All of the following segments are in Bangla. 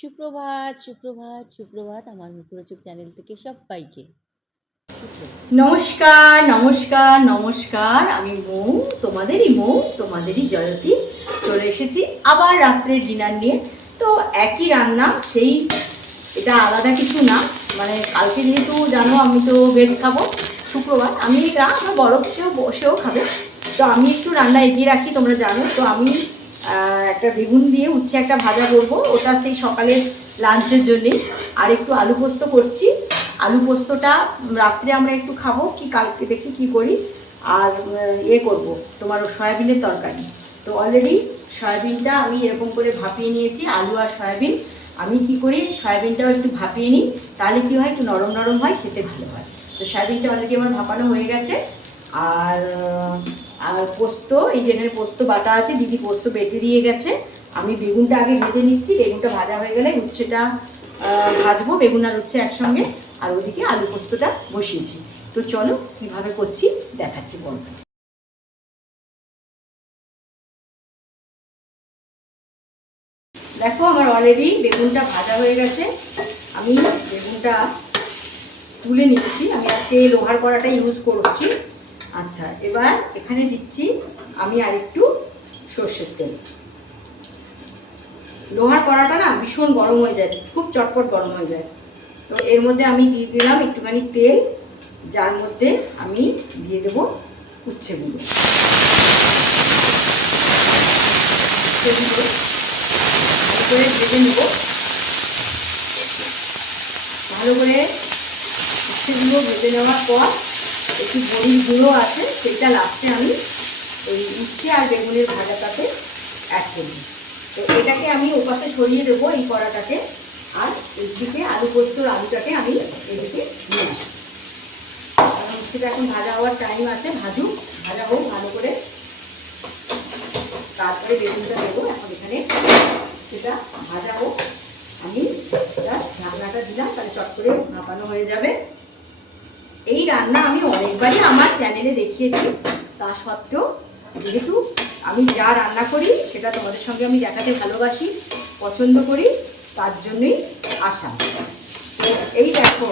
সুপ্রভাত, সুপ্রভাত, সুপ্রভাত আমার মুখরোচক চ্যানেল থেকে। সুপ্রভাত। নমস্কার নমস্কার নমস্কার। আমি মৌ তোমাদেরই মৌ তোমাদেরই জয়তী। চলে এসেছি আবার রাত্রের ডিনার নিয়ে। তো একই রান্না সেই এটা আলাদা কিছু না। মানে কালকে যেহেতু জানো আমি তো ভেজ খাব শুক্রবার। আমি এটা আমার বড় কেউ বসেও খাবে। তো আমি একটু রান্না এগিয়ে রাখি তোমরা জানো। তো আমি একটা বেগুন দিয়ে উচ্ছে একটা ভাজা করব। ওটা সেই সকালের লাঞ্চের জন্যে। আর একটু আলু পোস্ত করছি। আলু পোস্তটা রাত্রে আমরা একটু খাব কি কালকে দেখি কি করি। আর আহ, ইয়ে করব তোমার সয়াবিনের তরকারি। তো অলরেডি সয়াবিনটা আমি এরকম করে ভাপিয়ে নিয়েছি আলু আর সয়াবিন। আমি কি করি সয়াবিনটাও একটু ভাপিয়ে নিই। তাহলে কি হয় একটু নরম নরম হয় খেতে ভালো হয়। তো সয়াবিনটা অলরেডি আমার ভাপানো হয়ে গেছে। আর আর পোস্ত, এই যে পোস্ত বাটা আছে, দিদি পোস্ত বেটে দিয়ে গেছে। আমি বেগুনটা আগে ভেজে নিচ্ছি, বেগুনটা ভাজা হয়ে গেলে উচ্ছেটা ভাজবো, বেগুন আর উচ্ছে একসঙ্গে। আর ওদিকে আলু পোস্তটা বসিয়েছি। তো চলো, কীভাবে করছি, দেখাচ্ছি বলব দেখো, আমার অলরেডি বেগুনটা ভাজা হয়ে গেছে। আমি বেগুনটা তুলে নিচ্ছি। আমি আজকে লোহার কড়াটা ইউজ করছি। আচ্ছা এবার এখানে দিচ্ছি আমি আরেকটু সর্ষের তেল। লোহার কড়াটা না ভীষণ গরম হয়ে যায়, খুব চটপট গরম হয়ে যায়। তো এর মধ্যে আমি দিয়ে দিলাম একটুখানি তেল, যার মধ্যে আমি দিয়ে দেবো উচ্ছেগুলো করে ভেজে নেব। ভালো করে উচ্ছেগুলো ভেজে নেওয়ার পর একটু বড়ির গুঁড়ো আছে, সেটা লাস্টে আমি ওই উচ্ছে আর বেগুনের ভাজাটাতে অ্যাড করি তো এটাকে আমি ওপাশে সরিয়ে দেবো এই কড়াটাকে, আর এইদিকে আলু পোস্তর আলুটাকে আমি এদিকে নিয়ে আসব। কারণ উচ্ছেটা এখন ভাজা হওয়ার টাইম আছে, ভাজুক, ভাজা হোক, ভালো করে তারপরে বেগুনটা দেবো। এখন এখানে সেটা ভাজা হোক। আমি জাস্ট ঢাকনাটা দিলাম, তাহলে চট করে ভাপানো হয়ে যাবে। এই রান্না আমি অনেকবারই আমার চ্যানেলে দেখিয়েছি। তা সত্ত্বেও যেহেতু আমি যা রান্না করি, সেটা তোমাদের সঙ্গে আমি দেখাতে ভালোবাসি, পছন্দ করি, তার জন্যই আসা তো এই দেখো,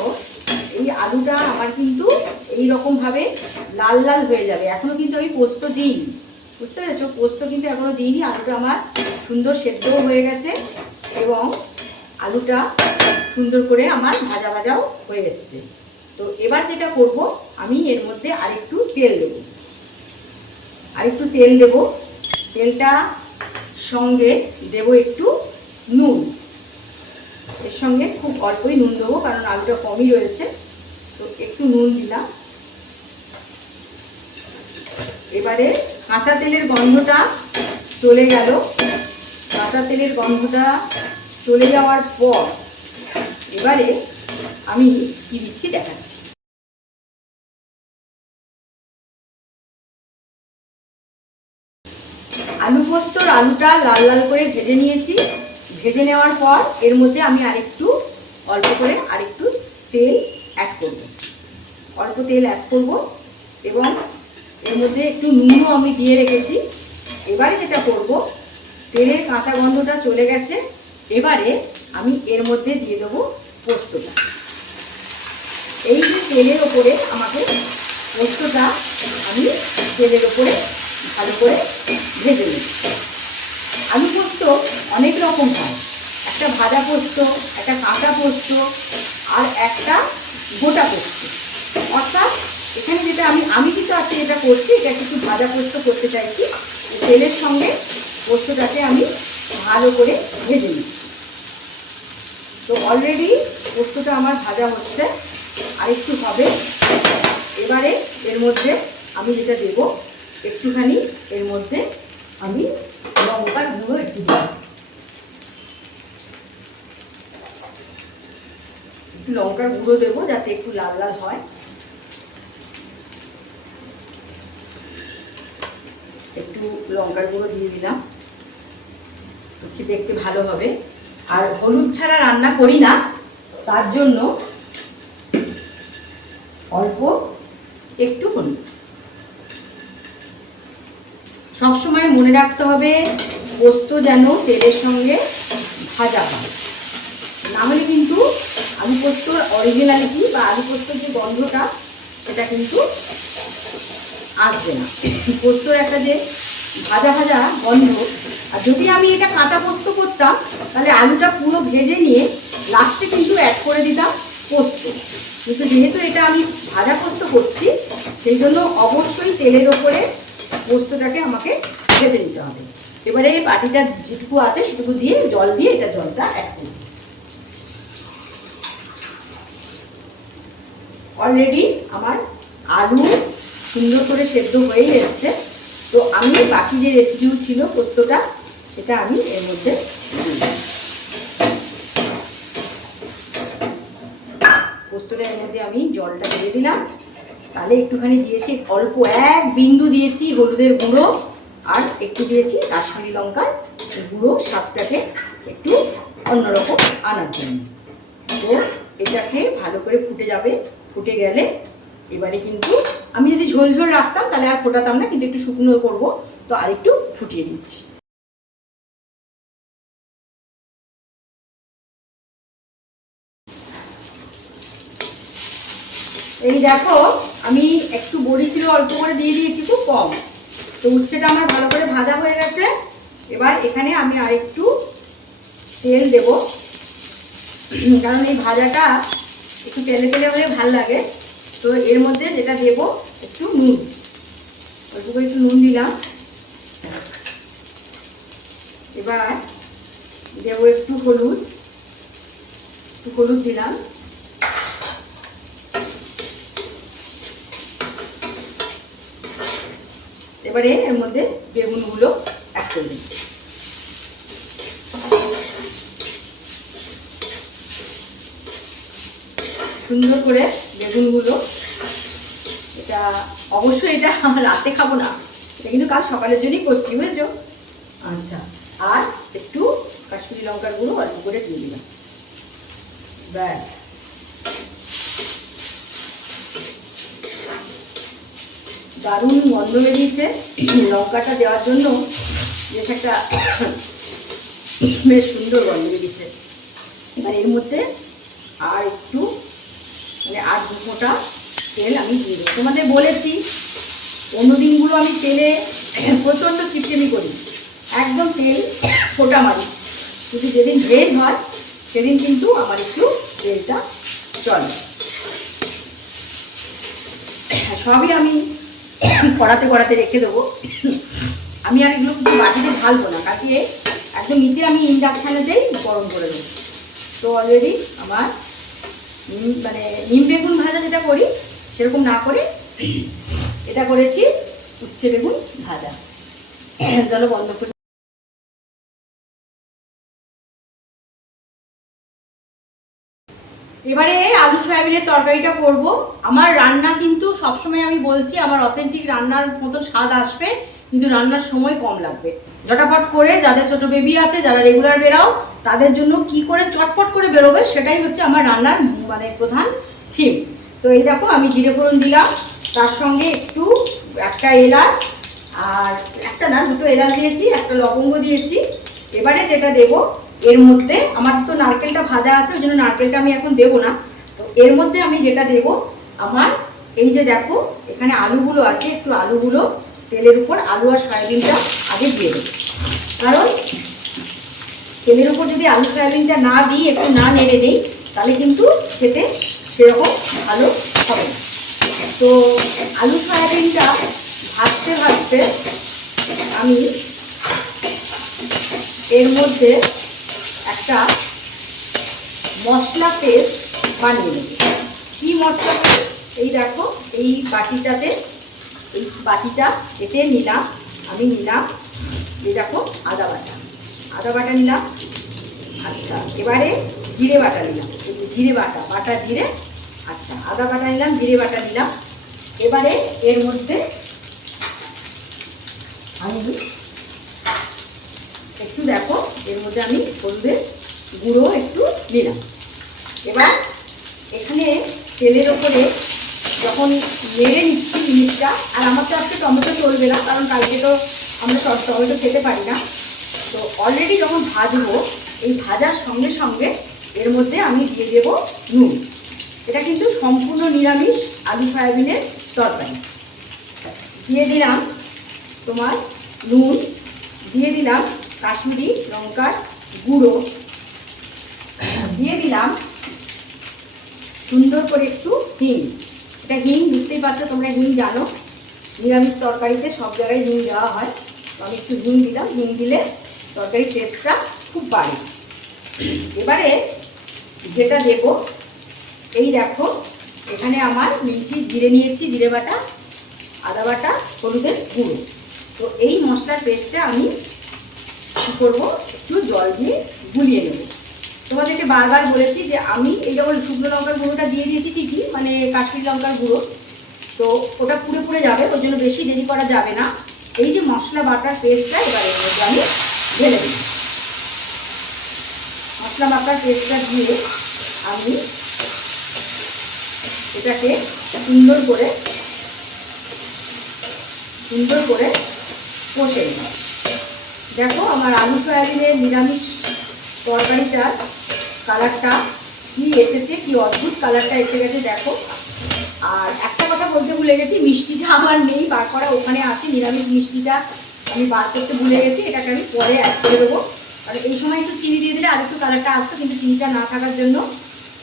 এই আলুটা আমার কিন্তু এই রকমভাবে লাল লাল হয়ে যাবে। এখনও কিন্তু আমি পোস্ত দিইনি। বুঝতে পেরেছ? পোস্ত কিন্তু এখনও দিইনি। আলুটা আমার সুন্দর সেদ্ধও হয়ে গেছে এবং আলুটা সুন্দর করে আমার ভাজা ভাজাও হয়ে এসছে। তো এবার যেটা করব, আমি এর মধ্যে আরেকটু তেল দেব। আরেকটু তেল দেব। তেলটা সঙ্গে দেব একটু নুন। এর সঙ্গে খুব অল্পই নুন দেবো, কারণ আলুটা কমই রয়েছে। তো একটু নুন দিলাম। এবারে কাঁচা তেলের গন্ধটা চলে গেল। কাঁচা তেলের গন্ধটা চলে যাওয়ার পর এবারে আমি কি দিচ্ছি, দেখাচ্ছি। আলু পোস্তর আলুটা লাল লাল করে ভেজে নিয়েছি। ভেজে নেওয়ার পর এর মধ্যে আমি আরেকটু, অল্প করে আরেকটু তেল অ্যাড করব। অল্প তেল অ্যাড করব এবং এর মধ্যে একটু নুনও আমি দিয়ে রেখেছি। এবারে যেটা করব, তেলের কাঁচা গন্ধটা চলে গেছে। এবারে আমি এর মধ্যে দিয়ে দেবো পোস্তটা। এই যে তেলের ওপরে আমাকে পোস্তটা আমি তেলের ওপরে ভালো করে ভেজে নিই। আলু পোস্ত অনেক রকম হয় একটা ভাজা পোস্ত, একটা কাঁচা পোস্ত আর একটা গোটা পোস্ত। অর্থাৎ এখানে যেটা আমি আমি কিন্তু আজকে যেটা করছি, এটা একটু ভাজা পোস্ত করতে চাইছি, তেলের সঙ্গে পোস্তটাকে আমি ভালো করে ভেজে নিচ্ছি। তো অলরেডি পোস্তটা আমার ভাজা হচ্ছে। আর একটু হবে। এবারে এর মধ্যে আমি যেটা দেব, একটুখানি এর মধ্যে আমি লঙ্কার গুঁড়ো একটু দেব। একটু লঙ্কার গুঁড়ো দেবো যাতে একটু লাল লাল হয়। একটু লঙ্কার গুঁড়ো দিয়ে দিলাম। দেখতে ভালো হবে। আর হলুদ ছাড়া রান্না করি না, তার জন্য অল্প, একটু হলুদ। সবসময় মনে রাখতে হবে, পোস্ত যেন তেলের সঙ্গে ভাজা হয়। না হলে কিন্তু আলু পোস্তর অরিজিনালিটি বা আলু পোস্তর যে গন্ধটা, সেটা কিন্তু আসবে না। পোস্তর একটা যে ভাজা ভাজা গন্ধ, আর যদি আমি এটা কাঁচা পোস্ত করতাম, তাহলে আলুটা পুরো ভেজে নিয়ে লাস্টে কিন্তু অ্যাড করে দিতাম পোস্ত। কিন্তু যেহেতু এটা আমি ভাজা পোস্ত করছি, সেই জন্য অবশ্যই তেলের ওপরে পোস্তটাকে আমাকে ভেজে নিতে হবে। এবারে বাটিটা যেটুকু আছে সেটুকু দিয়ে জল দিয়ে এটা জলটা অ্যাড অলরেডি আমার আলু সুন্দর করে সেদ্ধ হয়ে এসছে। তো আমি বাকি যে রেসিডিউ ছিল পোস্তটা, সেটা আমি এর মধ্যে দিয়ে দিচ্ছি। পোস্তটা এর মধ্যে আমি জলটা দিয়ে দিলাম। তাহলে একটুখানি দিয়েছি, অল্প এক বিন্দু দিয়েছি হলুদের গুঁড়ো আর একটু দিয়েছি কাশ্মীরি লঙ্কার গুঁড়ো স্বাদটাকে একটু অন্যরকম আনার জন্য। তো এটাকে ভালো করে ফুটে যাবে, ফুটে গেলে এবারে কিন্তু আমি যদি ঝোল ঝোল রাখতাম তাহলে আর ফোটাতাম না, কিন্তু একটু শুকনো করব, তো আর একটু ফুটিয়ে দিচ্ছি এই দেখো, আমি একটু বড়ি ছিল, অল্প করে দিয়ে দিয়েছি, খুব কম। তো উচ্ছেটা আমার ভালো করে ভাজা হয়ে গেছে। এবার এখানে আমি আর একটু তেল দেব। কারণ এই ভাজাটা একটু তেলে তেলে হলে ভালো লাগে। তো এর মধ্যে যেটা দেব, একটু নুন। অল্প করে একটু নুন দিলাম। এবার দেবো একটু হলুদ। একটু হলুদ দিলাম। এবারে এর মধ্যে বেগুনগুলো অ্যাড করে দিই সুন্দর করে বেগুনগুলো এটা অবশ্যই এটা আমরা রাতে খাব না এটা কিন্তু কাল সকালের জন্যই করছি বুঝেছ? আচ্ছা। আর একটু কাশ্মীরি লঙ্কার গুঁড়ো অল্প করে দিয়ে দিলাম। ব্যাস। দারুণ গন্ধ বেরিয়েছে। লঙ্কাটা দেওয়ার জন্য বেশ একটা বেশ সুন্দর গন্ধ বেরিয়েছে। এবার এর মধ্যে আর একটু মানে আর দু ফোঁটা তেল আমি দিয়ে দেবো। তোমাদের বলেছি, অন্য দিনগুলো আমি তেলে প্রচণ্ড চিপচিমি করি। একদম তেল ফোটা মারি। কিন্তু যেদিন ভেজ হয়, সেদিন কিন্তু আমার একটু তেলটা চলে। সবই আমি কড়াতে কড়াতে রেখে দেবো। আমি আর এগুলো কিছু বাটিতে ঢালবো না, কাটিয়ে একদম নিচে আমি ইন্ডাকশানে ইন্ডাকশানেতেই গরম করে দেবো। তো অলরেডি আমার মানে নিম বেগুন ভাজা যেটা করি, সেরকম না করে এটা করেছি উচ্ছে বেগুন ভাজা। জল বন্ধ করে এবারে আলু সয়াবিনের তরকারিটা করব। আমার রান্না কিন্তু সবসময় আমি বলছি, আমার অথেন্টিক রান্নার মতো স্বাদ আসবে, কিন্তু রান্নার সময় কম লাগবে। ঝটাপট করে যাদের ছোট বেবি আছে, যারা রেগুলার বেরাও, তাদের জন্য কি করে চটপট করে বেরোবে সেটাই হচ্ছে আমার রান্নার মানে প্রধান থিম তো এই দেখো, আমি জিরে ফোড়ন দিলাম, তার সঙ্গে একটু, একটা এলাচ, আর একটা না, দুটো এলাচ দিয়েছি, একটা লবঙ্গ দিয়েছি। এবারে যেটা দেব এর মধ্যে আমার তো নারকেলটা ভাজা আছে, ওই জন্য নারকেলটা আমি এখন দেবো না। তো এর মধ্যে আমি যেটা দেব, আমার এই যে দেখো, এখানে আলুগুলো আছে, একটু আলুগুলো, তেলের উপর আলু আর সয়াবিনটা আগে দিয়ে দেবো। কারণ তেলের উপর যদি আলু সয়াবিনটা না দিই, একটু না নেড়ে দিই, তাহলে কিন্তু খেতে সেরকম ভালো হবে তো আলু সয়াবিনটা ভাজতে ভাজতে আমি এর মধ্যে একটা মশলা পেস্ট বানিয়ে নেব। কী মশলা পেস্ট এই দেখো, এই বাটিটাতে, এই বাটিটা এতে নিলাম। আমি নিলাম, এই দেখো, আদা বাটা। আদা বাটা নিলাম। আচ্ছা এবারে জিরে বাটা নিলাম। জিরে বাটা বাটা জিরে। আচ্ছা আদা বাটা নিলাম, জিরে বাটা নিলাম। এবারে এর মধ্যে আমি একটু দেখো, এর মধ্যে আমি হলুদের গুঁড়ো একটু দিলাম। এবার এখানে তেলের ওপরে যখন নেড়ে নিচ্ছি জিনিসটা, আর আমার তো আজকে টমেটো চলবে না, কারণ কালকে তো আমরা সব টমেটো খেতে পারি না। তো অলরেডি যখন ভাজবো, এই ভাজার সঙ্গে সঙ্গে এর মধ্যে আমি দিয়ে দেব নুন। এটা কিন্তু সম্পূর্ণ নিরামিষ আলু সয়াবিনের তরকারি। দিয়ে দিলাম তোমার নুন, দিয়ে দিলাম কাশ্মীরি লঙ্কার গুঁড়ো। দিয়ে দিলাম। সুন্দর করে একটু হিং। এটা হিং, বুঝতেই পারছ তোমরা হিং জানো। নিরামিষ তরকারিতে সব জায়গায় হিং দেওয়া হয়। তো আমি একটু হিং দিলাম। হিং দিলে তরকারির টেস্টটা খুব বাড়ে। এবারে যেটা দেব, এই দেখো, এখানে আমার মিষ্টি জিরে নিয়েছি, জিরে বাটা, আদা বাটা, হলুদের গুঁড়ো। তো এই মশলার পেস্টটা আমি কী করব, একটু জল দিয়ে গুলিয়ে নেব। তোমাদেরকে বারবার বলেছি যে আমি এই যেমন শুকনো লঙ্কার গুঁড়োটা দিয়ে দিয়েছি ঠিকই মানে কাশ্মীর লঙ্কার গুঁড়ো, তো ওটা পুড়ে পুড়ে যাবে ওই জন্য বেশি দেরি করা যাবে না। এই যে মশলা বাটার পেস্টটা এবার মধ্যে আমি ঢেলে দিই মশলা বাটার পেস্টটা দিয়ে আমি এটাকে সুন্দর করে সুন্দর করে কষে নিলাম দেখো আমার আলু সয়াবিনের নিরামিষ তরকারিটার কালারটা কি এসেছে, কি অদ্ভুত কালারটা এসে গেছে দেখো। আর একটা কথা বলতে ভুলে গেছি, মিষ্টিটা আমার নেই, বার করা ওখানে আছে, নিরামিষ মিষ্টিটা আমি বার করতে ভুলে গেছি, এটাকে আমি পরে অ্যাড করে দেবো। আর এই সময় একটু চিনি দিয়ে দিলে আর একটু কালারটা আসতো কিন্তু চিনিটা না থাকার জন্য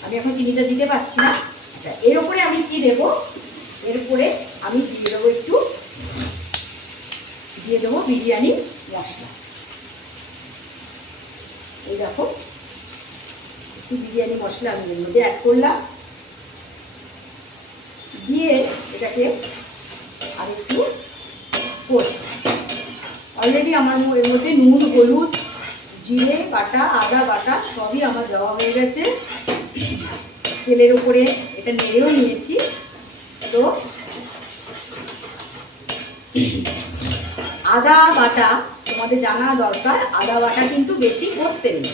আমি এখন চিনিটা দিতে পারছি না। আচ্ছা এর উপরে আমি কি দেবো? এর উপরে আমি দিয়ে দেবো একটু, দিয়ে দেবো বিরিয়ানি মশলা। এই দেখো। একটু বিরিয়ানি মশলা আমি এর মধ্যে অ্যাড করলাম। দিয়ে এটাকে আর একটু অলরেডি আমার এর মধ্যে নুন, হলুদ, জিরে, বাটা, আদা বাটা সবই আমার দেওয়া হয়ে গেছে। তেলের উপরে এটা নেড়েও নিয়েছি। তো আদা বাটা তোমাদের জানা দরকার, আদা বাটা কিন্তু বেশি কষতে নেই।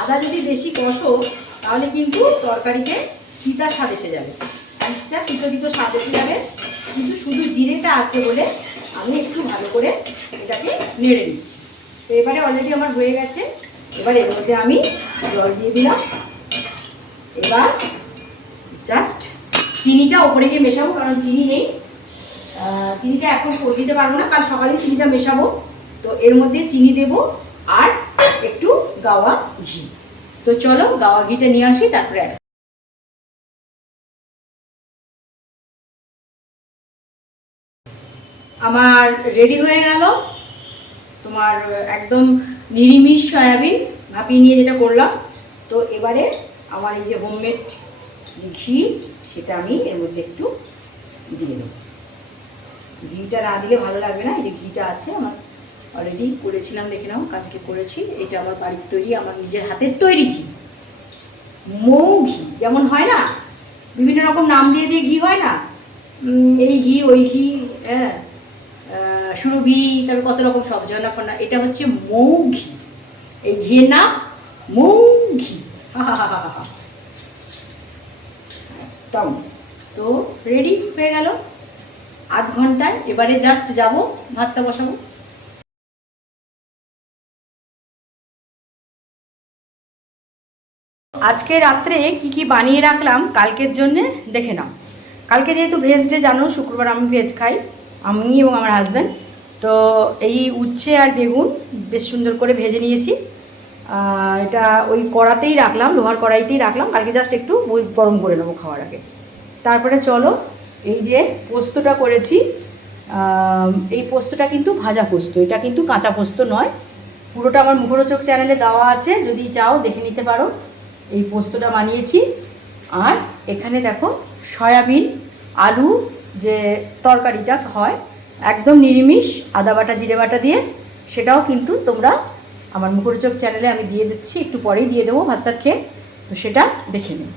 আদা যদি বেশি কষো, তাহলে কিন্তু তরকারিতে তিতা স্বাদ এসে যাবে। একটা তিতো তিতো স্বাদ এসে যাবে। কিন্তু শুধু জিরেটা আছে বলে আমি একটু ভালো করে এটাকে নেড়ে নিচ্ছি। তো এবারে অলরেডি আমার হয়ে গেছে। এবার এর মধ্যে আমি জল দিয়ে দিলাম। এবার জাস্ট চিনিটা ওপরে গিয়ে মেশাবো, কারণ চিনি নেই। চিনিটা এখন করে দিতে পারব না, কাল সকালে চিনিটা মেশাবো। তো এর মধ্যে চিনি দেব আর একটু গাওয়া ঘি। তো চলো গাওয়া ঘিটা নিয়ে আসি, তারপরে আমার রেডি হয়ে গেল। তোমার একদম নিরিমিষ সয়াবিন ভাপিয়ে নিয়ে যেটা করলাম। তো এবারে আমার এই যে হোমমেড ঘি, সেটা আমি এর মধ্যে একটু দিয়ে দেবো। ঘিটা না দিলে ভালো লাগবে না, এই যে ঘিটা আছে আমার। অলরেডি করেছিলাম দেখে নাও কালকে করেছি এটা আমার বাড়ির তৈরি আমার নিজের হাতের তৈরি ঘি। মৌ ঘি যেমন হয় না? বিভিন্ন রকম নাম দিয়ে দিয়ে ঘি হয় না? এই ঘি ওই ঘি হ্যাঁ? সুরভি তারপর কত রকম সব জনা ফনা এটা হচ্ছে মৌ ঘি। এই ঘিয়ের নাম মৌ ঘি। একদম তো রেডি হয়ে গেল? আধ ঘন্টায় এবারে জাস্ট যাব ভাতটা বসাবো। আজকে রাত্রে কি কি বানিয়ে রাখলাম কালকের জন্যে দেখে নাও। কালকে যেহেতু ভেজ ডে জানো, শুক্রবার আমি ভেজ খাই, আমি এবং আমার হাজব্যান্ড তো এই উচ্ছে আর বেগুন বেশ সুন্দর করে ভেজে নিয়েছি। এটা ওই কড়াতেই রাখলাম, লোহার কড়াইতেই রাখলাম। কালকে জাস্ট একটু গরম করে নেব খাওয়ার আগে। তারপরে চলো, এই যে পোস্তটা করেছি এই পোস্তটা কিন্তু ভাজা পোস্ত, এটা কিন্তু কাঁচা পোস্ত নয়। পুরোটা আমার মুখরোচক চ্যানেলে দেওয়া আছে, যদি চাও দেখে নিতে পারো। এই পোস্তটা বানিয়েছি। আর এখানে দেখো সয়াবিন, আলু যে তরকারিটা হয়, একদম নিরামিষ, আদা বাটা, জিরে বাটা দিয়ে, সেটাও কিন্তু তোমরা আমার মুখরোচক চ্যানেলে আমি দিয়ে দিচ্ছি, একটু পরেই দিয়ে দেবো ভাতটা খেয়ে, তো সেটা দেখে নিও।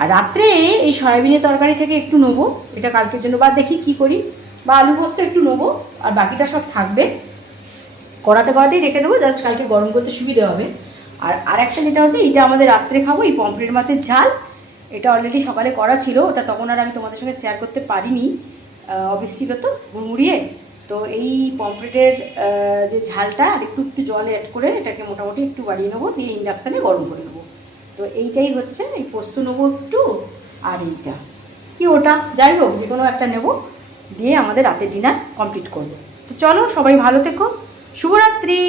আর রাত্রে এই সয়াবিনের তরকারি থেকে একটু নেব, এটা কালকের জন্য, বা দেখি কি করি, বা আলু পোস্ত একটু নেব, আর বাকিটা সব থাকবে। কড়াতে, কড়াতেই রেখে দেবো, জাস্ট কালকে গরম করতে সুবিধা হবে। আর আরেকটা যেটা হচ্ছে এটা আমাদের রাত্রে খাব, এই পমফ্রেট মাছের ঝাল। এটা অলরেডি সকালে করা ছিল, ওটা তখন আর আমি তোমাদের সঙ্গে শেয়ার করতে পারিনি অফিস ছিল তো তো এই পমফ্রেটের যে ঝালটা, আর একটু একটু জল অ্যাড করে এটাকে মোটামুটি একটু বাড়িয়ে নেব, দিয়ে ইন্ডাকশানে গরম করে নেব। তো তো এইটাই হচ্ছে, এই পোস্ত নেব একটু, আর এইটা। কি ওটা? যাই হোক, যে কোনো একটা নেব, দিয়ে আমাদের রাতের ডিনার কমপ্লিট করব। তো চলো, সবাই ভালো থেকো। শুভরাত্রি!